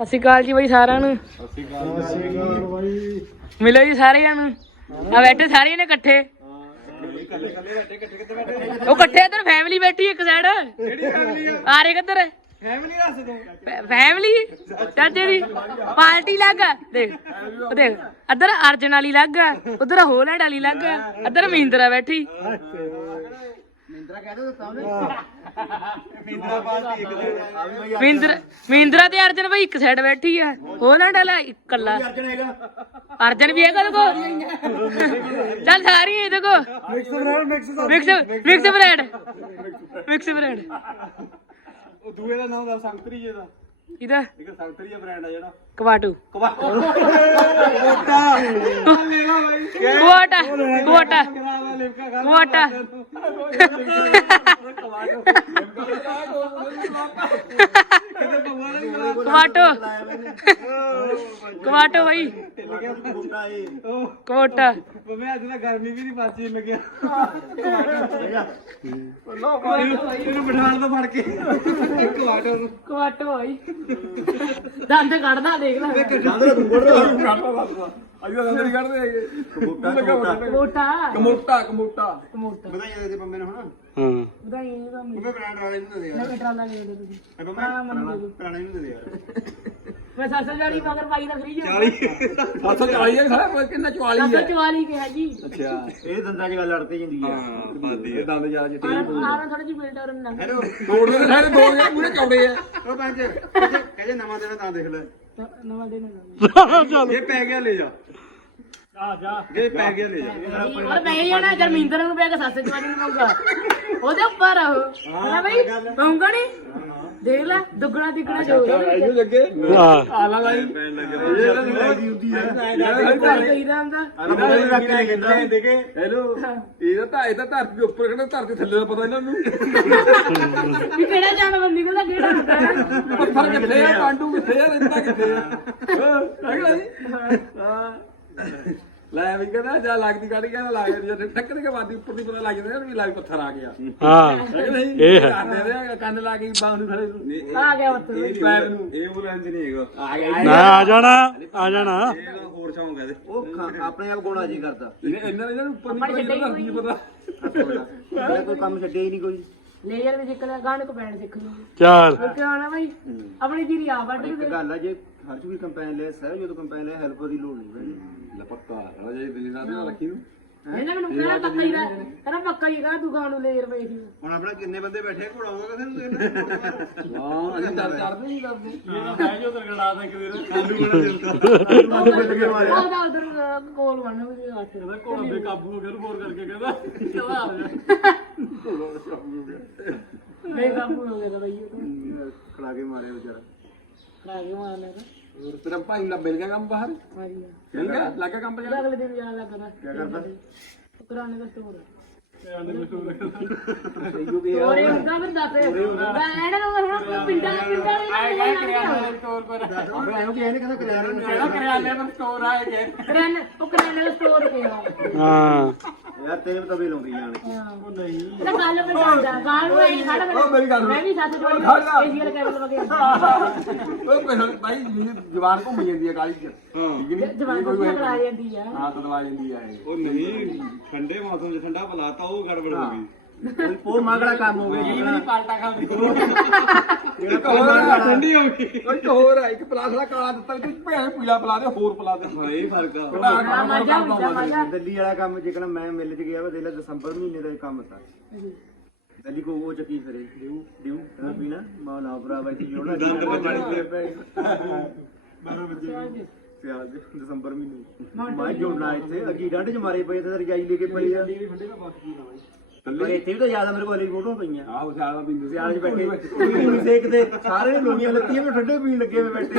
ਸਤਿ ਸ਼੍ਰੀ ਅਕਾਲ ਜੀ ਬਾਈ ਸਾਰਿਆਂ ਨੂੰ। ਮਿਲੋ ਜੀ ਸਾਰਿਆਂ ਨੂੰ। ਆ ਬੈਠੇ ਸਾਰੇ ਨੇ ਇਕੱਠੇ। ਉਹ ਇਕੱਠੇ ਇੱਧਰ ਫੈਮਿਲੀ ਬੈਠੀ ਇੱਕ ਸਾਈਡ ਕਿਹੜੀ ਫੈਮਿਲੀ ਆ? ਆਰੇ ਕਿੱਧਰ? ਫੈਮਿਲੀ ਦੱਸ ਦੋ। ਫੈਮਿਲੀ ਚਾਚੇ ਦੀ। ਪਾਰਟੀ ਲੱਗ ਆ। ਦੇਖ ਉਹ ਦੇਖ ਇੱਧਰ ਅਰਜਨ ਵਾਲੀ ਲੱਗ ਆ ਉਧਰ ਹੋਲੈਂਡ ਵਾਲੀ ਲੱਗ ਆ ਇੱਧਰ ਮਹਿੰਦਰਾ ਬੈਠੀ। ਮਹਿੰਦਰ ਮਹਿੰਦਰਾ ਤੇ ਅਰਜਨ ਭਾਈ ਇੱਕ ਸਾਈਡ ਬੈਠੀ ਆ। ਹੋਲੈਂਡ ਵਾਲਾ ਇਕੱਲਾ ਅਰਜਨ ਵੀ ਹੈਗਾ ਦੇਖੋ। ਚੱਲ ਸਾਰੀ ਇਹਦੇ ਕੋ mix bread mix mix bread mix bread ਉਹ ਦੂਏ ਦਾ ਨਾਮ ਦਾ ਸੰਤਰੀ ਜੀ ਦਾ ਇਹਦਾ ਇੱਕ ਸੰਤਰੀ ਦਾ ਬ੍ਰਾਂਡ ਆ ਜਿਹੜਾ। ਕਵਾਟੂ। ਕੋਟਾ ਭਗਵਾਨ ਨਹੀਂ ਬੁਲਾ ਕਵਾਟੋ। ਕਵਾਟੋ ਭਾਈ ਕੋਟਾ ਮੈਂ ਅੱਜ ਤਾਂ ਗਰਮੀ ਵੀ ਨਹੀਂ ਪਾਚੀ ਲੱਗਿਆ ਇਹਨੂੰ ਬਿਠਾਣ ਤੋਂ ਫੜ ਕੇ ਕਵਾਟੋ ਨੂੰ ਕਵਾਟੋ ਭਾਈ ਦੰਦ ਕੱਢਦਾ ਦੇਖ ਲੈ। ਅੱਜ ਤਾਂ ਦੰਦਰੀ ਕੱਢਦੇ ਹੈਗੇ। ਕੋਟਾ ਕਮੋਟਾ ਕਮੋਟਾ ਕਮੋਟਾ ਵਧਾਈਆਂ ਦੇ ਦੇ ਪੰਮੇ ਨੂੰ ਹਨਾ? ਵਧਾਈਆਂ ਜੀ ਤੁਹਾਨੂੰ। ਪੰਮੇ ਬ੍ਰਾਂਡ ਵਾਲੇ ਨੂੰ ਦੇ ਦੇ ਨਵੇਂ ਟਰਾਲਾ ਦੇ ਦਿਓ ਤੁਸੀਂ। ਯਾਰ ਹਾਂ, ਮੈਨੂੰ ਦੇ ਦਿਓ। ਪੁਰਾਣੇ ਨੂੰ ਦੇ ਦੇ ਯਾਰ। ਮੈਂ ਸੱਸ ਜਾਲੀ ਮਗਰ ਪਾਈ ਦਾ ਫ੍ਰੀ ਹੋ 740 ਹੈ ਸਾਰਾ ਕਿੰਨਾ 44 ਸੱਸ ਚਵਾਲੀ ਕਿਹਾ ਜੀ। ਅੱਛਾ। ਇਹ ਦੰਦਾਂ 'ਚ ਗੱਲ ਲੜਦੀ ਜਾਂਦੀ ਹੈ ਹਾਂ ਬਾਦੀ ਦੰਦ ਜ਼ਿਆਦਾ ਜਿੱਤੇ ਆਰਾਂ ਥੋੜੀ ਜਿਹੀ ਬਿਲਡਰ ਨਾ ਹੈਲੋ ਤੋੜ ਦੇ ਸਾਰੇ ਦੋ ਜਿਹੜੇ ਪੂਰੇ ਚੌੜੇ ਆ। ਉਹ ਪੰਜ ਕਹੇ ਨਵਾਂ ਦੇਣਾ ਤਾਂ ਦੇਖ ਲੈ। ਨਵਾਂ ਨਾ ਜੇ ਪੈ ਗਿਆ ਲੈ ਜਾ। ਆ ਜਾ। ਜੇ ਪੈ ਗਿਆ ਲੈ ਜਾ। ਔਰ ਮੈਂ ਹੀ ਜਾਣਾ ਜਰ ਮਹਿੰਦਰ ਨੂੰ ਪਿਆ ਕੇ ਸੱਸ ਚਵਾਲੀ ਨੂੰ ਪਾਉਂਗਾ ਉਹਦੇ ਉੱਪਰ ਆ ਉਹ। ਹਾਂ ਬਈ ਪਾਉਂਗਾ ਨਹੀਂ ਦੇਖ ਲੈ ਦੁੱਗਣਾ ਤਿੱਗਣਾ ਜੋਰ ਇਹਨੂੰ ਲੱਗੇ? ਹਾਂ। ਆਲਾ ਲਾਈ ਇਹ ਤਾਂ ਨਹੀਂ ਹੁੰਦੀ ਹੈ। ਕਹੀਦਾ ਹੁੰਦਾ। ਮੋਬਾਈਲ ਰੱਖ ਕੇ ਕਹਿੰਦਾ ਦੇਖੇ। ਹੈਲੋ। ਇਹਦਾ ਤਾਂ ਇਹਦਾ ਧਰਤੀ ਦੇ ਉੱਪਰ ਕਿਹੜਾ ਧਰਤੀ ਥੱਲੇ ਦਾ ਪਤਾ ਇਹਨਾਂ ਨੂੰ? ਵੀ ਕਿਹੜਾ ਜਾਨਵਰ ਨਿਕਲਦਾ ਕਿਹੜਾ ਹੁੰਦਾ ਹੈ। ਪੱਥਰ ਕਿੱਥੇ ਆ? ਕਾਂਡੂ ਕਿੱਥੇ ਆ? ਰਿੰਦਾ ਕਿੱਥੇ ਆ? ਹਾਂ। ਹੈਗਾ ਜੀ ਹਾਂ। ਲੈ ਵੀ ਕਹਿੰਦਾ ਜਾ ਲੱਗਦੀ ਗਾੜੀ ਕਹਿੰਦਾ ਲੱਗ ਜਾਂਦੀ ਜਦ ਟੱਕ ਦੇ ਕੇ ਬਾਦੀ ਉੱਪਰ ਦੀ ਪਤਾ ਲੱਗ ਜਾਂਦਾ ਵੀ ਲੱਗ ਪੱਥਰ ਆ ਗਿਆ। ਹਾਂ ਹੈ। ਇਹ ਕਰਦੇ ਰਹੇ ਕੰਨ ਲਾ ਕੇ ਬਾਹ ਨੂੰ ਨੂੰ। ਆ ਗਿਆ ਉੱਤੇ ਇਹ ਪੈਰ ਨੂੰ। ਇਹ ਐਂਬੂਲੈਂਸ ਨਹੀਂ ਹੈਗਾ। ਆ ਗਿਆ। ਨਾ ਆ ਜਾਣਾ ਆ ਜਾਣਾ। ਇਹ ਹੋਰ ਸ਼ੌਂਕ ਹੈ ਉਹ ਆਪਣੇ ਆਪ ਗੋਣਾ ਜੀ ਕਰਦਾ। ਇਹਨੇ ਇਹਨਾਂ ਨੂੰ ਉੱਪਰ ਨਹੀਂ ਪਤਾ। ਕੋਈ। ਕੰਮ ਛੱਡਿਆ ਹੀ ਨਹੀਂ ਕੋਈ। ਲੇਜ਼ਰ ਵੀ ਸਿੱਖ ਲਿਆ ਗਾਣ ਕੋ ਬੈਣ ਸਿੱਖ ਲਈ ਚੱਲ। ਉਹ ਕਿਉਂ ਨਾ ਬਈ ਆਪਣੀ ਜੀਰੀ ਆ ਵੱਢ ਦੇ। ਗੱਲ ਆ ਜੇ ਹਰ ਚੀਜ਼ ਕੰਪੈਨ ਲੈ ਸਰ ਜਦੋਂ ਕੰਪੈਨ ਲੈ ਹੈਲਪਰ ਦੀ ਲੋੜ ਨਹੀਂ ਪੈਣੀ ਲੈ ਪੱਕਾ ਹਲਾ ਜੇ ਦਿੱਲੀ ਨਾਲ ਨਾਲ ਰੱਖੀ ਨੂੰ ਇਹਨੇ ਮੈਨੂੰ ਕਿਹੜਾ ਪੱਕਾ ਹੀ ਦਾ ਕਹਿੰਦਾ ਪੱਕਾ ਹੀ ਕਹਾ ਤੂੰ ਗਾਣ ਨੂੰ ਲੇਜ਼ਰ ਵੇਖ ਲਈ। ਹੁਣ ਆਪਣਾ ਕਿੰਨੇ ਬੰਦੇ ਬੈਠੇ ਘੋੜਾਉਂਗਾ ਕਿਸੇ ਨੂੰ ਦੇਣਾ ਹਾਂ ਅਸੀਂ ਡਰ ਕਰਦੇ ਨਹੀਂ ਕਰਦੇ। ਇਹ ਤਾਂ ਜੋ ਤਰਗੜਾ ਦਾ ਇੱਕ ਵੀਰ। ਕਾਲੂ ਬਣਾ ਦਿੰਦਾ ਉਹਦਾ ਉਧਰ ਕੋਲ ਵੜਨਾ ਵੀ ਆ ਕੇ। ਘੋੜਾ ਦੇ ਕਾਬੂ ਹੋ ਗਿਆ ਫੋਰ ਕਰਕੇ ਕਹਿੰਦਾ ਚਲਾ ਆ ਜਾ। ਨਹੀਂ ਕਾਬੂ ਹੋ ਗਿਆ। ਬਈ ਉਹ ਤਾਂ ਖੜਾ ਕੇ ਮਾਰੇ ਵਿਚਾਰਾ। ਖਾ ਕੇ ਮਾਰਨੇ ਦਾ ਹੋਰ ਤੇਰਾ ਭਾਈ ਨੂੰ ਮਿਲ ਗਿਆ ਕੰਮ ਬਾਹਰ? ਮਾਰੀ ਮਿਲ ਗਿਆ ਲੱਗਾ ਕੰਮ ਉਹਦਾ ਅਗਲੇ ਦਿਨ ਜਾਣ ਲੱਗਾ ਕੀ ਕਰਦਾ? ਕਰਾਣੇ ਦਾ ਸਟੋਰ ਸਹੀਓ ਇਹ ਹੁੰਦਾ ਫਿਰ ਦੱਸ ਇਹਨਾਂ ਨੂੰ ਹੁਣ ਪਿੰਡਾਂ ਪਿੰਡਾਂ ਵਾਲੇ ਨੂੰ ਸਟੋਰ ਪਰ। ਆਪਣੇ ਆਇਓ ਕਿ ਇਹਨੇ ਕਹਿੰਦਾ ਕਰਿਆਨੇ ਨੂੰ ਕਿਹੜਾ ਕਰਿਆਨੇ ਦਾ ਸਟੋਰ ਆਏ ਗਏ। ਕਰਾਣੇ ਉਹ ਕਰਾਣੇ ਦਾ ਸਟੋਰ ਕਿਹਾ ਹਾਂ। ਯਾਰ ਤੇਰੇ ਤਵੇ ਲਾਉਂਦੀ ਜਾਣ। ਕੇ ਉਹ ਨਹੀਂ। ਇਹ ਗੱਲ ਮੈਂ ਜਾਂਦਾ ਗਾਣ ਨੂੰ ਐਂ ਖੜਾ ਉਹ ਮੇਰੀ ਗੱਲ ਸੁਣ। ਮੈਂ ਵੀ ਸੱਤ ਜੋੜੀ ਖੜ ਜਾ। ਏਸ਼ੀਅਲ ਕੈਬਲ ਵਗੇ ਉਹ ਪਹਿਲਾਂ ਭਾਈ ਮੇਰੀ ਜਵਾਨ ਘੁੰਮ ਜਾਂਦੀ ਹੈ। ਚ ਜਵਾਨ ਜਾਂਦੀ ਆ। ਹਾਂ ਤਦਵਾ ਜਾਂਦੀ ਆ ਉਹ ਨਹੀਂ। ਠੰਡੇ ਮੌਸਮ 'ਚ ਠੰਡਾ ਬਲਾਤਾ ਉਹ ਗੜਬੜ ਹੋ ਗਈ। ਉਹ ਮਾਗੜਾ ਕੰਮ ਹੋ ਗਿਆ ਜਿਹੜਾ। ਪਾਲਟਾ ਖਾਂਦੀ ਜਿਹੜਾ ਆ, ਠੰਡੀ ਹੋ ਗਈ। ਇੱਕ ਹੋਰ ਆ ਇੱਕ ਪਲਾਸ ਦਾ ਕਾਲਾ ਦਿੱਤਾ ਤੂੰ ਭੈਣ ਪੀਲਾ ਪਲਾ ਦੇ ਹੋਰ ਪਲਾ ਦੇ। ਹਾਂ ਇਹ ਫ਼ਰਕ ਆ। ਆ ਮਜਾ ਹੁੰਦਾ ਮਜਾ ਦਿੱਲੀ ਵਾਲਾ ਕੰਮ ਜਿਕਣਾ ਮੈਂ ਮਿਲ ਚ ਗਿਆ ਵਾ ਦੇਖ ਲੈ ਦਸੰਬਰ ਮਹੀਨੇ ਦਾ ਇਹ ਕੰਮ ਤਾਂ ਦਿੱਲੀ ਕੋ ਉਹ ਚੱਕੀ ਫਿਰੇ? ਦਿਉ ਦਿਉ ਹਾਂ ਪੀਣਾ? ਮਾ ਨਾ ਭਰਾ ਬਾਈ ਜੀ ਜੋੜਾ ਦੰਦ ਤੇ ਪਾਣੀ ਪਿਆਜ਼ ਦਸੰਬਰ ਮਹੀਨੇ ਮੈਂ ਜੋੜਨਾ ਇੱਥੇ ਅਗੀ ਡੰਡ ਚ ਮਾਰੇ ਪਏ ਤੇ ਰਜਾਈ ਲੈ ਕੇ ਪਈ ਆ। ਪਰ ਇੱਥੇ ਵੀ ਤਾਂ ਜ਼ਿਆਦਾ ਮੇਰੇ ਕੋਲ ਵਾਲੀ ਫੋਟੋ ਪਈਆਂ। ਆ ਉਹ ਸਿਆਲ ਦਾ ਬਿੰਦੂ ਸਿਆਲ ਚ ਬੈਠੇ ਪੂਰੀ ਸੇਕਦੇ ਸਾਰੇ ਲੋਈਆਂ ਲੱਤੀਆਂ ਨੂੰ ਠੰਡੇ ਪੀਣ ਲੱਗੇ ਹੋਏ ਬੈਠੇ।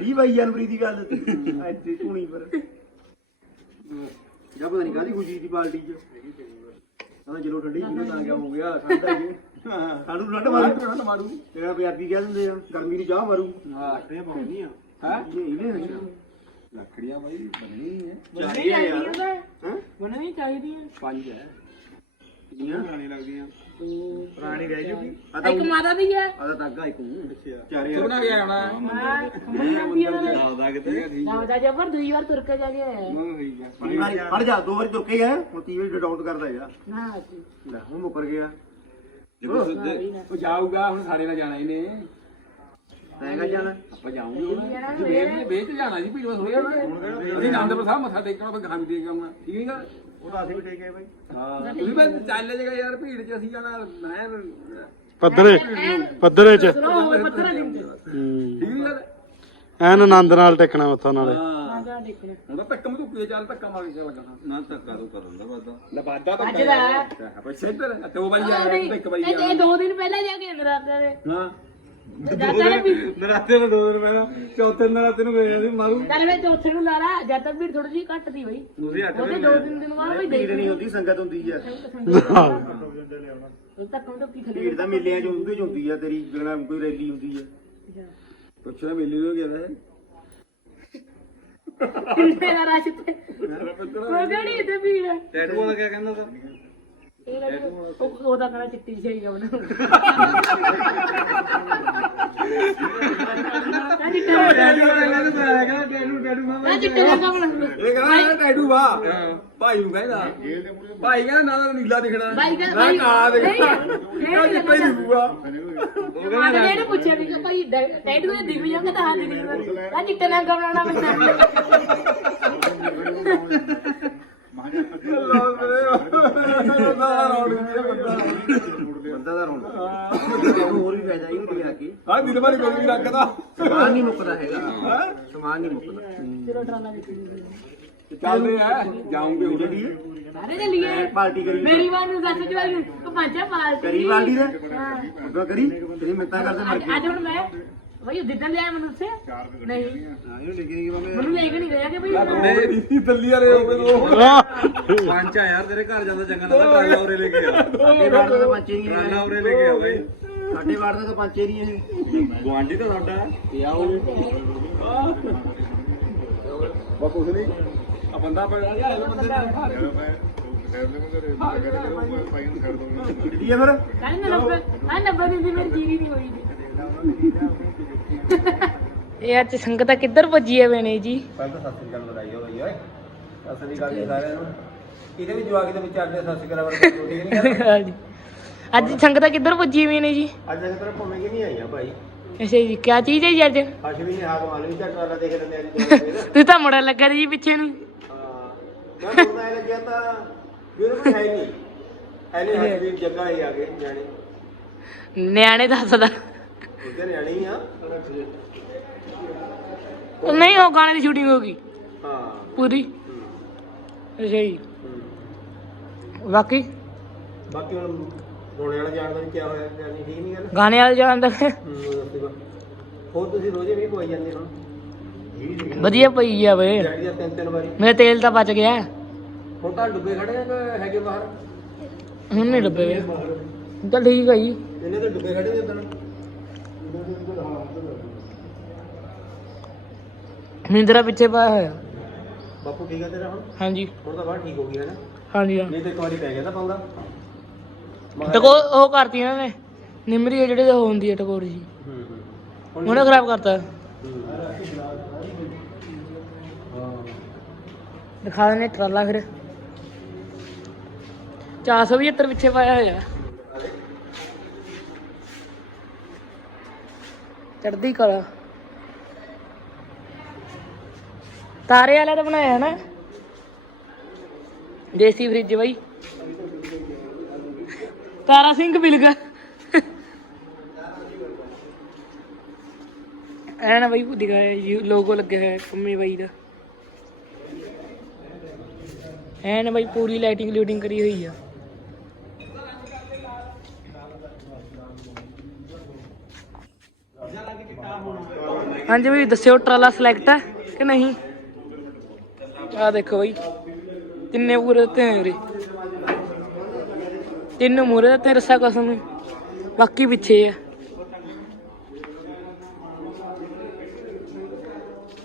20 22 ਜਨਵਰੀ ਦੀ ਗੱਲ ਇੱਥੇ ਧੂਣੀ ਪਰ। ਜਾਂ ਪਤਾ ਨਹੀਂ ਕਾਹਦੀ ਖੁਸ਼ੀ ਦੀ ਪਾਰਟੀ ਚ। ਕਹਿੰਦਾ ਚਲੋ ਠੰਡੀ ਜੀ ਤਾਂ ਗਿਆ ਹੋ ਗਿਆ ਠੰਡਾ ਜੀ ਸਾਨੂੰ ਠੰਡ ਮਾਰੂ। ਠੰਡ ਮਾਰੂ। ਤੇਰਾ ਪੰਜਾਬੀ ਕਹਿ ਦਿੰਦੇ ਆ ਗਰਮੀ ਦੀ ਚਾਹ ਮਾਰੂ। ਹਾਂ ਲੱਕੜੀਆਂ ਪਾਉਣੀ ਆ। ਹੈ? ਇਹ ਇਹਨੇ ਨਸ਼ਾ ਲੱਕੜੀਆਂ ਬਾਈ ਬੰਨੀ ਹੈ ਬਣਨੀ ਚਾਹੀਦੀ ਹੈ ਹਾਂ? ਬਣਨੀ ਚਾਹੀਦੀ ਹੈ ਪੰਜ ਹੈ। ਕਿੰਨੀਆਂ? ਪੁਰਾਣੀ ਲੱਗਦੀਆਂ। ਪੁਰਾਣੀ ਰਹਿ ਜੂਗੀ। ਆ ਇੱਕ ਮਾਤਾ ਦੀ ਹੈ। ਆਦਾ ਤਾਗਾ ਇੱਕ ਚਾਰੇ ਤੂੰ ਬਣਾ ਕੇ ਆਉਣਾ। ਹਾਂ ਖੰਮਣੀ ਆਉਂਦੀ ਉਹਨਾਂ ਦੇ। ਆਦਾ ਕਿਤੇ ਨਾ ਦਾ ਜਬਰ ਦੂਜੀ ਵਾਰ ਤੁਰ ਕੇ ਜਾ ਕੇ ਆਇਆ ਵਾਰੀ ਫੜ ਜਾ ਦੋ ਵਾਰੀ ਤੁਰ ਕੇ ਗਿਆ। ਹੁਣ ਤੀ ਵਾਰੀ ਡਾਊਟ ਕਰਦਾ ਹੈਗਾ। ਨਾ ਲੈ ਹੁਣ ਮੁੱਕਰ ਗਿਆ। ਉਹ ਜਾਊਗਾ ਹੁਣ ਸਾਡੇ ਨਾਲ ਜਾਣਾ ਇਹਨੇ ਤੈਗਾ ਜਾਣਾ ਆਪਾਂ ਜਾਊਂਗੇ ਹੁਣ। ਜਵੇਰ ਨੇ ਵੇਚ ਜਾਣਾ ਜੀ ਭੀੜ ਹੋਇਆ ਹੁਣ। ਅਸੀਂ ਆਨੰਦਪੁਰ ਸਾਹਿਬ ਮੱਥਾ ਟੇਕਣਾ ਫਿਰ ਗਾਂ ਵੀ ਦੇ ਕੇ ਆਉਣਾ ਠੀਕ ਨਹੀਂ ਗੱਲ? ਉਹ ਤਾਂ ਅਸੀਂ ਵੀ ਟੇਕੇ ਬਾਈ। ਹਾਂ। ਤੁਸੀਂ ਮੈਂ ਚੱਲ ਜੇਗਾ ਯਾਰ ਭੀੜ 'ਚ ਅਸੀਂ ਜਾਣਾ ਮੈਂ ਪੱਧਰੇ ਪੱਧਰੇ ਚ। ਸੁਣੋ ਹੋਰ ਪੱਥਰਾਂ ਦੇ ਉੱਤੇ ਹੂੰ। ਠੀਕ ਨਹੀਂ ਗੱਲ? ਐਨ ਆਨੰਦ ਨਾਲ ਟਿਕਣਾ ਮੱਥਾ ਨਾਲੇ। ਹਾਂ। ਜਾ ਦੇਖਣਾ ਹੁਣ ਤਾਂ ਧੱਕਾ ਮੈਂ ਧੁੱਕੇ ਚੱਲ ਧੱਕਾ ਮਾਰ ਕੇ ਚੱਲ ਗਾ ਨਾ ਧੱਕਾ ਤੂੰ ਕਰਨ ਦਾ ਵਾਦਾ ਲਬਾਦਾ ਤਾਂ ਅੱਜ ਦਾ। ਆਪਾਂ ਸੈਂਟਰ ਦੋ ਵਾਰੀ ਆਇਆ ਤੂੰ ਤਾਂ ਇੱਕ ਵਾਰੀ ਇਹ ਇਹ ਦੋ ਦਿਨ ਪਹਿਲਾਂ ਜਾ ਕੇ ਅੰਦਰ ਆਤੇ ਦੇ। ਹਾਂ। ਜਾਂਦਾ ਵੀ ਨਰਾਤੇ ਨੂੰ ਦੋ ਦਿਨ ਪਹਿਲਾਂ ਚੌਥੇ ਨਰਾਤੇ ਨੂੰ ਗਏ ਸੀ ਮਾਰੂ। ਚੱਲ ਵੇ ਚੌਥੇ ਨੂੰ ਲਾ ਲਾ ਜਦ ਤੱਕ ਵੀ ਥੋੜੀ ਜਿਹੀ ਘੱਟ ਦੀ ਬਈ। ਤੁਸੀਂ ਅੱਠ ਉਹਦੇ ਦੋ ਦਿਨ ਦਿਨ ਬਾਅਦ ਬਈ ਭੀੜ ਦੇਖ ਨਹੀਂ ਹੁੰਦੀ ਸੰਗਤ ਹੁੰਦੀ ਆ। ਉਹ ਤੱਕ ਨੂੰ ਕੀ ਥੱਲੇ ਭੀੜ ਤਾਂ ਮੇਲਿਆਂ 'ਚ ਉਹਦੇ 'ਚ ਹੁੰਦੀ ਆ ਤੇਰੀ ਜਿਹੜਾ ਕੋਈ ਰੈਲੀ ਹੁੰਦੀ ਆ। ਪੁੱਛਣਾ ਮੇਲੀ ਹੋ ਗਿਆ ਹੈ ਮੇਰਾ ਰਾਸ਼ ਤੇ ਉਹ ਗੜੀ ਤੇ ਭੀੜ ਟੈਟੂ ਵਾਲਾ ਕੀ ਕਹਿੰਦਾ ਸਰ ਇਹ ਲੈ ਉਹ ਉਹਦਾ ਕਹਣਾ ਚਿੱਟੀ ਜਿਹੀ ਗਾ ਬਣਾ ਨਾ ਚਿੱਟਾ ਵਾਲਾ। ਕਹਿੰਦਾ ਚਿੱਟੇ ਦਾ ਬਣਾ ਇਹ ਕਹਿੰਦਾ ਟੈਟੂ ਵਾ। ਭਾਈ ਨੂੰ ਕਹਿੰਦਾ। ਭਾਈ ਕਹਿੰਦਾ ਨਾ ਤਾਂ ਨੀਲਾ ਦਿਖਣਾ। ਬਾਈ ਕਹਿੰਦਾ ਨਾ ਬਾਈ ਕਾਲਾ ਦਿਖਣਾ। ਨਹੀਂ, ਨਾ ਚਿੱਟਾ ਹੀ ਦਿਖੂਗਾ। ਮਾਤਾ ਨੇ ਇਹਨੂੰ ਪੁੱਛਿਆ ਵੀ ਕਿ ਭਾਈ ਟੈਟੂ ਇਹ ਦਿਖ ਜਾਊਗਾ ਤਾਂ ਹਾਂ ਦਿਖ ਨਾ ਚਿੱਟੇ ਰੰਗ ਦਾ ਬਣਾਉਣਾ। ਪੈਂਦਾ ਬੰਦਾ ਦਾ ਰੋਣਾ ਹੋਰ ਵੀ ਫਾਇਦਾ ਇਹ ਵੀ ਆ ਕੇ ਹਾਂ ਦਿਲ ਵਾਲੀ ਕੋਈ ਵੀ ਰੱਖਦਾ ਸਮਾਨ ਨਹੀਂ ਮੁੱਕਦਾ ਹੈਗਾ। ਸਮਾਨ ਨਹੀਂ ਮੁੱਕਦਾ। ਚਲੋ ਟਰਾਲਾ ਵਿੱਚ ਚੱਲਦੇ ਆ ਜਾਉਂਗੇ ਹੁਣ ਸਾਰੇ ਚੱਲੀਏ। ਪਾਰਟੀ ਕਰੀ। ਮੇਰੀ ਵਾਰ ਨੂੰ ਸੱਚ ਜਵਾਈ ਉਹ ਪੰਜਾ ਪਾਲਤੀ ਕਰੀ ਪਾਰਟੀ ਦੇ ਹਾਂ। ਕਰੀ? ਤੇਰੀ ਮਿੰਤਾ ਕਰਦੇ ਮਰ ਅੱਜ ਅੱਜ ਹੁਣ ਮੈਂ ਬਈ ਦਿਦਾਂ ਲਿਆ ਮੈਨੂੰ ਉੱਥੇ। ਨਹੀਂ। ਇਹਨੂੰ ਲੈ ਕੇ ਬਾਬੇ। ਮੈਨੂੰ ਲੈ ਕੇ ਨਹੀਂ ਗਿਆ ਕਿ ਬਈ ਇਹ ਦਿੱਲੀ ਵਾਲੇ ਹੋ ਗਏ ਦੋ। ਆ ਯਾਰ ਤੇਰੇ ਘਰ ਜਾਂਦਾ ਚੰਗਾ ਨਾ ਟਰਾਲਾ ਉਰੇ ਲੈ ਕੇ ਆ। ਸਾਡੇ ਵਾਰਡ ਦਾ ਤਾਂ ਹੀ ਨਹੀਂ ਟਰਾਲਾ ਉਰੇ ਲੈ ਕੇ ਆ ਬਈ। ਸਾਡੇ ਵਾਰਡ ਦਾ ਤਾਂ ਹੀ ਨਹੀਂ ਇਹ ਗਵਾਂਢੀ ਤਾਂ ਸਾਡਾ। ਤੇ ਆਓ। ਬਾ ਕੁਛ ਨਹੀਂ। ਆ ਬੰਦਾ ਪੜਾ ਲਿਆ ਇਹ ਬੰਦੇ ਦਾ ਆ। ਫਿਰ? ਕਹਿੰਦੇ ਨੱਬੇ ਆ ਨੱਬੇ ਦਿਨ ਦੀ ਮੇਰੀ ਜੀਵੀ ਨਹੀਂ ਹੋਈ। ਇਹ ਅੱਜ ਸੰਗਤਾਂ ਕਿੱਧਰ ਭੱਜੀ ਐ ਵੇਣੇ ਜੀ? ਪਹਿਲਾਂ ਤਾਂ ਸਤਿ ਸ੍ਰੀ ਅਕਾਲ ਬਤਾਈ ਹੋ ਬਈ ਓਏ। ਸਤਿ ਸ੍ਰੀ ਅਕਾਲ ਜੀ ਸਾਰਿਆਂ ਨੂੰ। ਇਹਦੇ ਵੀ ਜਵਾਕ ਦੇ ਵਿੱਚ ਆਡੇ ਸਤਿ ਸ੍ਰੀ ਅਕਾਲ ਵਰਗੇ ਠੀਕ ਨਹੀਂ ਅੱਜ ਸੰਗਤਾਂ ਕਿੱਧਰ ਭੱਜੀ ਵੇਣੇ ਜੀ? ਅੱਜ ਅਜੇ ਤੱਕ ਭੁੰਮੇ ਕਿ ਨਹੀਂ ਆਈਆਂ ਭਾਈ। ਅੱਛਾ ਜੀ ਕੀ ਚੀਜ਼ ਹੈ ਜੀ ਅੱਜ? ਨੇ ਹਾਕ ਮਾਲਵੀ ਦਾ ਟਰਾਲਾ ਦੇਖ ਲੈਂਦੇ ਆ ਜੀ। ਤੁਸੀਂ ਤਾਂ ਮੁੜਨ ਲੱਗਾ ਜੀ ਪਿੱਛੇ ਨੂੰ। ਹਾਂ। ਮੈਂ ਮੁਰਨਾ ਲੱਗਿਆ ਤਾਂ ਵੀਰ ਕੋਈ ਹੈ ਨਹੀਂ। ਐਨੇ ਹਸਬੀਰ ਜੱਗਾ ਹੀ ਆ ਗਏ ਨਿਆਣੇ। ਨਿਆਣੇ ਦੱਸਦਾ। ਉਹਦੇ ਨਿਆਣੇ ਆ। ਉਹ ਨਹੀਂ ਉਹ ਗਾਣੇ ਦੀ ਸ਼ੂਟਿੰਗ ਹੋ ਗਈ। ਹਾਂ। ਪੂਰੀ। ਅੱਛਾ ਜੀ। ਬਾਕੀ? ਬਾਕੀ ਹੁਣ ਰੋਣੇ ਵਾਲਾ ਜਾਣਦਾ ਨਹੀਂ ਕੀ ਹੋਇਆ ਨਿਆਣੀ ਠੀਕ ਨਹੀਂ ਗੱਲ? ਗਾਣੇ ਵਾਲ ਜਾਣ ਦਾ ਹੋਰ ਤੁਸੀਂ ਰੋਜ਼ੇ ਵੀ ਪਵਾਈ ਜਾਂਦੇ ਹੋ ਵਧੀਆ ਪਈ ਆ ਵੇ। ਡੈਡੀ ਦਾ ਤਿੰਨ ਤਿੰਨ ਵਾਰੀ। ਮੇਰਾ ਤੇਲ ਤਾਂ ਬਚ ਗਿਆ। ਹੁਣ ਤਾਂ ਡੁੱਬੇ ਖੜੇ ਆ ਕਿ ਹੈਗੇ ਬਾਹਰ? ਹੁਣ ਨਹੀਂ ਡੱਬੇ। ਵੇ ਚੱਲ ਠੀਕ ਆ ਜੀ। ਇਹਨੇ ਤਾਂ ਡੁੱਬੇ ਖੜੇ ਨੇ ਉਦੋਂ ਮਿੰਦਰਾ ਪਿੱਛੇ ਪਾਇਆ ਹੋਇਆ। ਬਾਪੂ ਠੀਕ ਆ ਤੇਰਾ ਹੁਣ? ਹਾਂਜੀ। ਹੁਣ ਤਾਂ ਬਾਹਰ ਠੀਕ ਹੋ ਗਈ ਹੈ ਨਾ? ਹਾਂਜੀ ਹਾਂ। ਨਹੀਂ ਤੇ ਇੱਕ ਵਾਰੀ ਪੈ ਗਿਆ ਤਾਂ ਪਾਉਂਦਾ ਟਕੋ ਉਹ ਕਰਤੀ ਇਹਨਾਂ ਨੇ। ਨਿਮਰੀ ਆ ਜਿਹੜੇ ਉਹ ਹੁੰਦੀ ਹੈ ਟਕੋਰ ਜੀ। ਹੂੰ ਹੂੰ ਉਹਨੇ ਖਰਾਬ ਕਰਤਾ। ਦਿਖਾ ਦਿੰਦੇ ਟਰਾਲਾ ਫਿਰ। 475 ਪਿੱਛੇ ਪਾਇਆ ਹੋਇਆ। ਚੜਦੀ ਕਲਾ। ਤਾਰੇ ਵਾਲਾ ਤਾਂ ਬਣਾਇਆ ਹੈ ਨਾ। ਦੇਸੀ ਫ੍ਰਿਜ ਬਾਈ। ਤਾਰਾ ਸਿੰਘ ਮਿਲ ਗਿਆ ਐ ਬਾਈ ਦਿਖਾਇਆ ਲੋਗੋ ਲੱਗਿਆ ਹੋਇਆ ਪੰਮੀ ਬਾਈ ਦਾ। ਐਨ ਨਾ ਬਾਈ ਪੂਰੀ ਲਾਈਟਿੰਗ ਲੂਟਿੰਗ ਕਰੀ ਹੋਈ ਆ। ਹਾਂਜੀ ਬਈ, ਦੱਸਿਓ ਟਰਾਲਾ ਸਿਲੈਕਟ ਹੈ ਕਿ ਨਹੀਂ? ਆ ਦੇਖੋ ਬਈ, ਤਿੰਨੇ ਪੂਰੇ ਦਿੱਤੇ ਨੇ ਉਰੇ ਤਿੰਨ ਮੂਰੇ ਦਿੱਤੇ ਰੱਸਾ ਕਸਮ ਬਾਕੀ ਪਿੱਛੇ ਆ।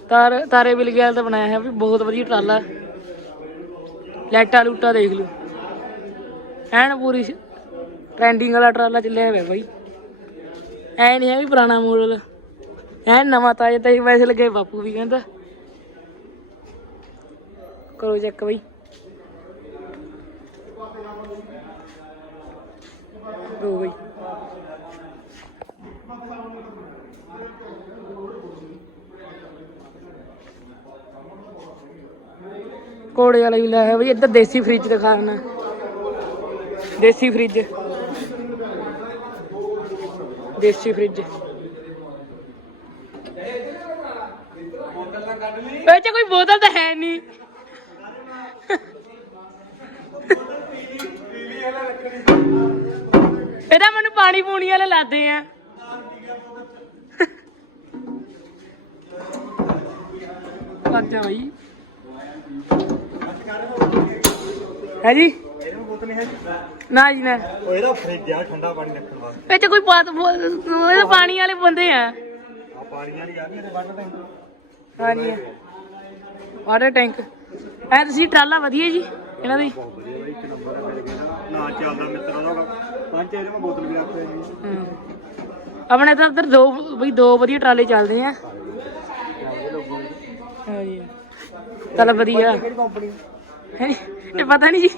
ਤਾਰ ਤਾਰੇ ਬਿਲ ਗਿਆ ਤਾਂ ਬਣਾਇਆ ਹੈ ਵੀ ਬਹੁਤ ਵਧੀਆ ਟਰਾਲਾ। ਲਾਈਟਾਂ ਲੂਟਾ ਦੇਖ ਲਓ। ਐਨ ਪੂਰੀ ਟ੍ਰੈਂਡਿੰਗ ਵਾਲਾ ਟਰਾਲਾ ਚੱਲਿਆ ਹੋਇਆ ਬਾਈ। ਐ ਨਹੀਂ ਹੈ ਵੀ ਪੁਰਾਣਾ ਮਾਡਲ ਐ ਨਵਾਂ ਤਾਜ਼ਾ ਤਾਂ ਵੈਸੇ ਲੱਗੇ ਬਾਪੂ ਵੀ ਕਹਿੰਦਾ। ਕਰੋ ਚੈੱਕ ਬਈ। ਲੋ ਬਈ। ਕੋੜੇ ਵਾਲਾ ਵੀ ਲਾਇਆ ਬਈ ਇੱਧਰ ਦੇਸੀ ਫ੍ਰਿਜ ਦਿਖਾਣਾ ਦੇਸੀ ਫ੍ਰਿਜ ਦੇਸੀ ਫ੍ਰਿਜ ਇਹ ਚ ਕੋਈ ਬੋਤਲ ਤਾਂ ਹੈ ਨਹੀਂ ਇਹਦਾ ਮੈਨੂੰ ਪਾਣੀ ਪੂਣੀ ਵਾਲੇ ਲਾਦੇ ਆ। ਲੱਗ ਬਈ। ਹੈ ਜੀ? ਨਾ ਜੀ, ਨਾ। ਉਹ ਇਹਦਾ ਫ੍ਰਿਜ ਆ ਠੰਡਾ ਪਾਣੀ ਰੱਖਣ ਵਾਸਤੇ ਇਹ ਤੇ ਕੋਈ ਪਾਤ ਇਹ ਪਾਣੀ ਵਾਲੇ ਬੰਦੇ ਆ। ਆ ਪਾਣੀ ਵਾਲੀ ਆ ਗਈ ਇਹਦੇ ਬੰਨ ਤੇ ਹਾਂਜੀ। Water tank. ਐ ਤੁਸੀਂ ਟਰਾਲਾ ਵਧੀਆ ਜੀ, ਇਹਨਾਂ ਦੀ। ਨਾ ਚੱਲਦਾ ਮਿੱਤਰ ਉਹਦਾ ਪੰਜ ਇਹਦੇ ਮੈਂ ਬੋਤਲ ਵੀ ਰੱਖ ਲਿਆ ਜੀ ਹਮ। ਆਪਣੇ ਤਾਂ ਇੱਧਰ ਦੋ ਬਈ ਦੋ ਵਧੀਆ ਟਰਾਲੇ ਚੱਲਦੇ ਆ। ਹਾਂਜੀ। ਚੱਲ ਵਧੀਆ। ਕਿਹੜੀ ਕੰਪਨੀ ਹੈਂ? ਇਹ ਪਤਾ ਨਹੀਂ ਜੀ।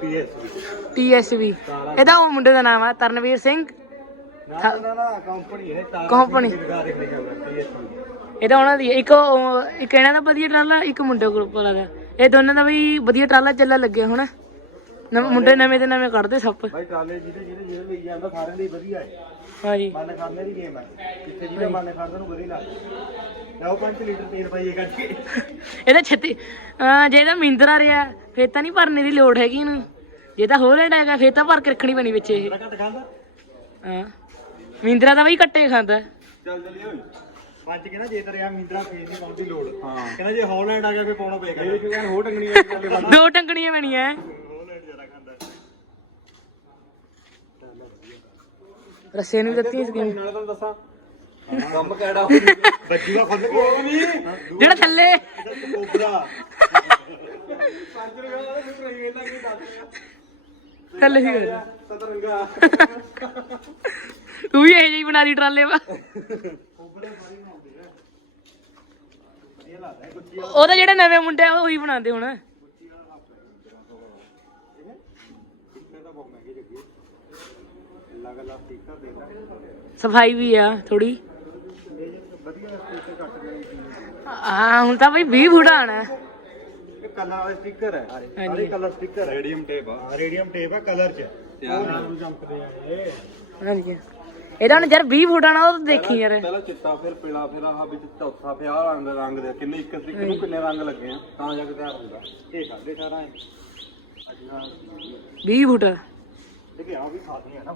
ਪੀਐਸ ਟੀਐਸਵੀ ਇਹਦਾ ਉਹ ਮੁੰਡੇ ਦਾ ਨਾਮ ਆ ਤਰਨਵੀਰ ਸਿੰਘ। ਨਾ ਨਾ ਨਾ ਕੰਪਨੀ ਹੈ ਤਾਰਾ Company। ਇਹਦਾ ਉਹਨਾਂ ਦੀ ਇੱਕ ਉਹ- ਇੱਕ ਇਹਨਾਂ ਦਾ ਵਧੀਆ ਟਰਾਲਾ ਇੱਕ ਮੁੰਡੇ ਗਰੁੱਪ ਵਾਲਾ ਦਾ ਇਹ ਦੋਨਾਂ ਦਾ ਵੀ ਵਧੀਆ ਟਰਾਲਾ ਚੱਲਣ ਲੱਗਿਆ ਹੁਣ। ਨਵੇਂ ਮੁੰਡੇ ਨਵੇਂ ਤੇ ਨਵੇਂ ਕੱਢਦੇ ਸੱਪ ਭਾਈ ਟਰਾਲੇ ਜਿਹਦੇ ਜਿਹਦੇ ਜਿਹਦੇ ਲਈ ਜਾਂਦਾ ਸਾਰਿਆਂ ਲਈ ਵਧੀਆ ਹੈ ਹਾਂਜੀ। ਮਨ ਖਾਣੇ ਦੀ ਗੇਮ ਹੈ ਕਿੱਥੇ ਜਿਹਦਾ ਮਨ ਖਾਂਦਾ ਨੂੰ ਵਧੀਆ ਲੱਗਦਾ। ਲਓ 5 ਲੀਟਰ ਤੇਲ ਪਾਈਏ ਕਰਕੇ। ਇਹਦਾ ਛੇਤੀ ਜੇ ਇਹਦਾ ਮਹਿੰਦਰਾ ਰਿਹਾ ਫੇਰ ਤਾਂ ਨਹੀਂ ਭਰਨੇ ਦੀ ਲੋੜ ਹੈਗੀ ਇਹਨੂੰ। ਜੇ ਤਾਂ ਹੋਲੈਂਡ ਹੈਗਾ ਫੇਰ ਤਾਂ ਭਰ ਕੇ ਰੱਖਣੀ ਪੈਣੀ ਵਿੱਚ ਇਹ। ਖਾਂਦਾ? ਹਾਂ। ਮਹਿੰਦਰਾ ਦਾ ਬਈ ਕੱਟੇ ਖਾਂਦਾ। ਚੱਲ ਚੱਲੀ ਓਏ। ਪੰਜ ਕਹਿੰਦਾ ਜੇ ਤੇਰੇ ਆ ਮਹਿੰਦਰਾ ਫੇਰ ਨਹੀਂ ਪਾਉਂਦੀ ਲੋੜ। ਹਾਂ। ਕਹਿੰਦਾ ਜੇ ਹਾਲੈਂਡ ਆ ਗਿਆ ਫੇਰ ਪਾਉਣਾ ਪਏਗਾ। ਦੋ ਟੰਗਣੀਆਂ ਪੈਣੀਆਂ ਹਾਲੈਂਡ ਜ਼ਿਆਦਾ ਖਾਂਦਾ ਰੱਸੇ ਨੂੰ ਵੀ ਦਿੱਤੀਆਂ ਸੀ ਨਾਲੇ ਤੁਹਾਨੂੰ ਦੱਸਾਂ। ਕੰਮ ਕਿਹੜਾ ਬੱਚੀ ਦਾ ਖੁੱਲ ਕੇ ਉਹ ਨਹੀਂ। ਜਿਹੜਾ ਥੱਲੇ। ਕੋਬਰਾ ਥੱਲੇ ਹੀ ਸਤਰੰਗਾ। ਤੂੰ ਵੀ ਇਹ ਜਿਹੀ ਬਣਾ ਦੀ ਟਰਾਲੇ ਵਾ। ਉਹਦਾ ਜਿਹੜੇ ਨਵੇਂ ਮੁੰਡੇ ਆ ਉਹ ਹੀ ਬਣਾਉਂਦੇ ਹੁਣ ਅਲੱਗ ਅਲੱਗ ਸਟicker ਦੇ ਲੈ ਸਫ਼ਾਈ ਵੀ ਆ ਥੋੜੀ ਹਾਂ ਹੁਣ ਤਾਂ ਬਈ 20 ਫੁੱਟ ਆਣਾ ਕਲਰ ਵਾਲੇ ਸਟicker ਹੈ ਹਾਂਜੀ। ਸਾਰੇ ਕਲਰ ਸਟicker ਹੈ ਰੇਡੀਅਮ ਟੇਪ ਆ। ਰੇਡੀਅਮ ਟੇਪ ਆ ਕਲਰ ਚ। ਯਾਰ ਨੂੰ ਜੰਪਦੇ ਆ ਇਹ। ਹਾਂਜੀ। ਇਹਦਾ ਹੁਣ ਯਾਰ 20 ਫੁੱਟ ਆਣਾ ਉਹ ਤਾਂ ਦੇਖੀ ਯਾਰ। ਪਹਿਲਾਂ ਚਿੱਟਾ ਫਿਰ ਪੀਲਾ ਫਿਰ ਆਹ ਵਿੱਚ ਚੌਥਾ ਫਿਰ ਆਹ ਰੰਗ ਰੰਗ ਦੇ। ਕਿੰਨੇ ਇੱਕ ਤਰੀਕੇ ਨੂੰ ਕਿੰਨੇ ਰੰਗ ਲੱਗੇ ਆ? ਤਾਂ ਜਾ ਕੇ ਤਿਆਰ ਹੁੰਦਾ। ਇਹ ਸਾਡੇ ਸਾਰਾ ਹੈ ਅੱਜ ਨਾਲ 20 ਫੁੱਟ ਦੇਖੇ ਆ ਵੀ ਖਾਦੀ ਹੈ ਨਾ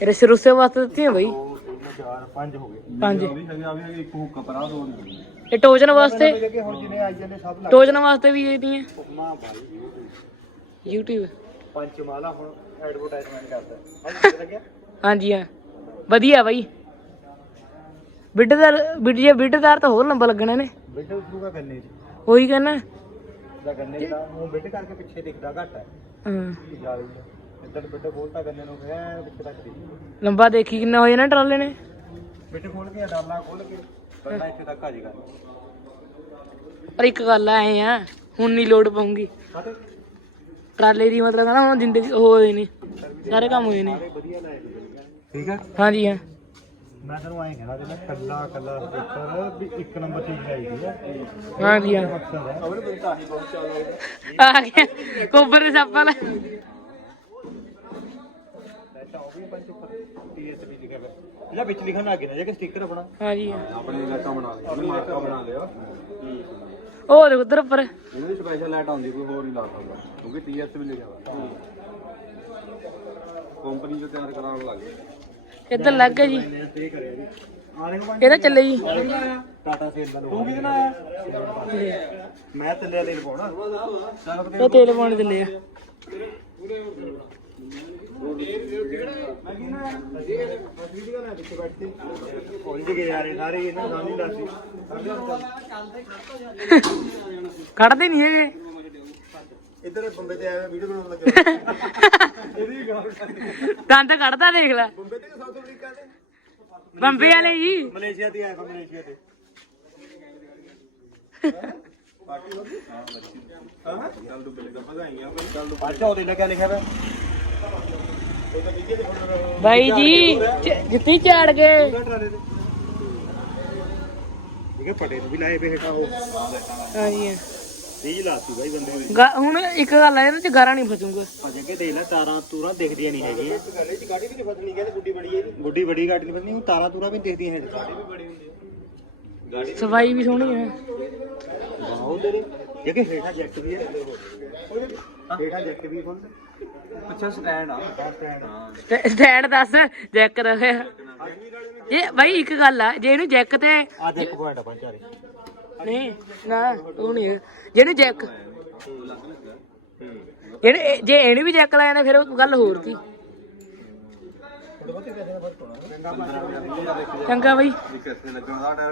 ਇਹ ਰਸੇ ਰੁੱਸੇ ਵਾਸਤੇ ਦਿੱਤੀਆਂ ਬਈ? 2 3 4 5 ਹੋ ਗਏ। ਪੰਜ। ਆ ਵੀ ਹੈਗੇ ਆ ਵੀ ਹੈਗੇ ਇੱਕ ਹੁੱਕਾ ਪਰਾ ਦੋ ਨਹੀਂ ਇਹ ਟੋਜਨ ਵਾਸਤੇ? ਲੱਗੇ ਹੁਣ ਜਿਹਨੇ ਆਈ ਜਾਂਦੇ ਸਭ ਲੱਗ ਟੋਜਨ ਵਾਸਤੇ ਵੀ ਮਾਂ ਬਾਈ YouTube ਪੰਜ ਮਾਲਾ ਹੁਣ ਐਡਵਰਟਾਈਜ਼ਮੈਂਟ ਕਰਦਾ। ਹਾਂ ਲੱਗਿਆ? ਹਾਂਜੀ ਹਾਂ। ਵਧੀਆ ਬਾਈ। ਬਿੱਡਦਾਰ ਬਿੱਡ ਜੇ ਬਿੱਡਦਾਰ ਤਾਂ ਹੋਰ ਲੰਬਾ ਲੱਗਣਾ ਨੇ ਬਿੱਟ ਉਸਰੂਗਾ ਗੰਨੇ ਚ। ਉਹੀ ਕਹਿੰਦਾ ਦਾ ਗੰਨੇ ਦਾ ਉਹ ਬਿੱਟ ਕਰਕੇ ਪਿੱਛੇ ਦਿਖਦਾ ਘੱਟ ਹੈ। ਹਾਂ। ਜਾਲੀ ਬਿੱਟ ਖੋਲਤਾ ਗੰਨੇ ਨੂੰ ਤੱਕ ਲੰਬਾ ਦੇਖੀ ਕਿੰਨਾ ਹੋ ਜਾਣਾ ਟਰਾਲੇ ਨੇ? ਬਿੱਟ ਖੋਲ ਕੇ ਡਾਲਾ ਖੋਲ ਕੇ ਬੰਦਾ ਇੱਥੇ ਤੱਕ ਆ ਜਾਏਗਾ ਪਰ ਇੱਕ ਗੱਲ ਐ ਆ ਹੁਣ ਨਹੀਂ ਲੋਡ ਪਾਉਂਗੀ ਟਰਾਲੇ ਦੀ ਮਤਲਬ ਕਹਿੰਦਾ ਹੁਣ ਜ਼ਿੰਦਗੀ ਉਹ ਹੋਏ ਨੇ ਸਾਰੇ ਕੰਮ ਹੋਏ ਨੇ। ਲੈ ਠੀਕ ਹੈ ਹਾਂਜੀ ਹਾਂ। ਮੈਂ ਤੈਨੂੰ ਐਂ ਕਹਿਣਾ ਜੇ ਕੱਲਾ ਕੱਲਾ ਸਪੀਕਰ ਵੀ ਇੱਕ ਨੰਬਰ ਚਾਹੀਦੀ ਹੈ ਹਾਂਜੀ ਹਾਂ। ਮਕਸਦ ਹੈ ਤਾਂ ਆ ਗਿਆ ਕੋਬਰ ਦੇ ਸੱਪ ਵਾਲਾ ਲੈਟਾ ਉਹ ਵੀ ਪੰਜ ਉੱਪਰ ਟੀਐਸਪੀ ਲਿਖਿਆ ਹੋਇਆ ਇਹਦਾ ਵਿੱਚ ਲਿਖਣ ਲੱਗ ਗਿਆ ਨਾ ਜੇ ਕਿ ਸਟicker ਆਪਣਾ ਹਾਂਜੀ। ਆਪਣੀ ਲਾਈਟਾਂ ਬਣਾ ਲਈ ਆਪਣੀ ਲਾਈਟਾਂ ਬਣਾ ਲਿਆ ਉਹ ਦੇਖ ਉਧਰ ਉੱਪਰ? ਇਹਨੂੰ ਵੀ ਸਪੈਸ਼ਲ ਲਾਈਟ ਆਉਂਦੀ ਕੋਈ ਹੋਰ ਨਹੀਂ ਲਾ ਸਕਦਾ ਕਿਉਂਕਿ ਟੀਐਸ ਵੀ ਲਿਖਿਆ ਹੋਇਆ ਕੰਪਨੀ ਜੋ ਤਿਆਰ ਕਰਾਉਣ ਲੱਗ ਗਏ। ਇੱਧਰ ਲੱਗ ਗਿਆ ਜੀ। ਇਹਦਾ ਚੱਲੇ ਜੀ। ਟਾਟਾ ਸੇਲ ਦਾ ਤੂੰ ਕਿਹਦੇ ਨਾਲ ਆਇਆ ਮੈਂ ਤੇਲੇ ਤੇਲ ਪਾਉਣਾ ਇਹ ਤੇਲ ਪਾਉਣ ਚੱਲੇ ਆ। ਕੱਢਦੇ ਨਹੀਂ ਹੈਗੇ। ਇੱਧਰ ਬੰਬੇ ਤੇ ਆਇਆ ਵੀਡੀਓ ਬਣਾਉਣ ਲੱਗਾ। ਦੰਦ ਕੱਢਦਾ ਦੇਖ ਲੈ। ਬੰਬੇ ਤੇ ਸਾਊਥ ਅਫਰੀਕਾ ਤੇ? ਬੰਬੇ ਵਾਲੇ ਜੀ। ਮਲੇਸ਼ੀਆ ਤੇ ਆਇਆ ਮਲੇਸ਼ੀਆ ਤੇ। ਅੱਛਾ ਉਹਦੇ ਨਾਲ ਕਿਆ ਲਿਖਿਆ ਵਾ? ਬਾਈ ਜੀ ਜਿੱਤੀ ਝਾੜ ਗਏ ਠੀਕ ਹੈ ਪਟੇ ਨੂੰ ਵੀ ਲਾਏ ਵੇ ਹੇਠਾਂ ਉਹ। ਹਾਂਜੀ। ਰੀਜ ਲਾਤੀ ਬਾਈ ਬੰਦੇ ਨੇ। ਹੁਣ ਇੱਕ ਗੱਲ ਹੈ ਇਹਦੇ ਚ ਗਾਰਾ ਨਹੀਂ ਫਸੂਗਾ। ਅਜੇ ਕਿ ਦੇਖ ਲੈ ਤਾਰਾਂ ਤੂਰਾਂ ਦਿਖਦੀਆਂ ਨਹੀਂ ਹੈਗੀਆਂ। ਗਾੜੀ ਚ ਗਾੜੀ ਵੀ ਨਹੀਂ ਫਸਣੀ ਕਹਿੰਦੇ ਗੁੱਡੀ ਬੜੀ ਹੈ ਜੀ। ਗੁੱਡੀ ਬੜੀ ਗਾੜੀ ਨਹੀਂ ਫਸਣੀ ਉਹ ਤਾਰਾਂ ਤੂਰਾਂ ਵੀ ਦਿਖਦੀਆਂ ਹੈਡ ਗਾੜੀ ਵੀ ਬੜੀ ਹੁੰਦੀ ਹੈ। ਸਫ਼ਾਈ ਵੀ ਸੋਹਣੀ ਹੈ। ਵਾਹ ਤੇਰੇ ਜੇ ਕਿ ਹੇਠਾਂ ਜੈਕਟ ਵੀ ਹੈ? ਹੇਠਾਂ ਜੈਕਟ ਵੀ ਕੋਲ ਪਿੱਛੇ ਸਟੈਂਡ ਆ। ਸਟੈਂਡ ਹਾਂ ਸਟੈ- ਸਟੈਂਡ ਦੱਸ ਜੈਕ ਰੱਖਿਆ ਇਹ ਬਾਈ ਇੱਕ ਗੱਲ ਆ ਜੇ ਇਹਨੂੰ ਜੈਕ ਤੇ ਆ ਦੇਖ ਪੁਆਇੰਟ ਆ ਪੰਜ ਚਾਰੇ। ਨਹੀਂ ਨਾ ਉਹ ਨਹੀਂ। ਜਿਹਨੂੰ ਜੈਕ ਜਿਹੜੇ ਇਹ- ਜੇ ਇਹਨੂੰ ਵੀ ਜੈਕ ਲਾਇਆ ਤਾਂ ਫਿਰ ਉਹ ਗੱਲ ਹੋਰ ਸੀ ਚੰਗਾ ਬਾਈ।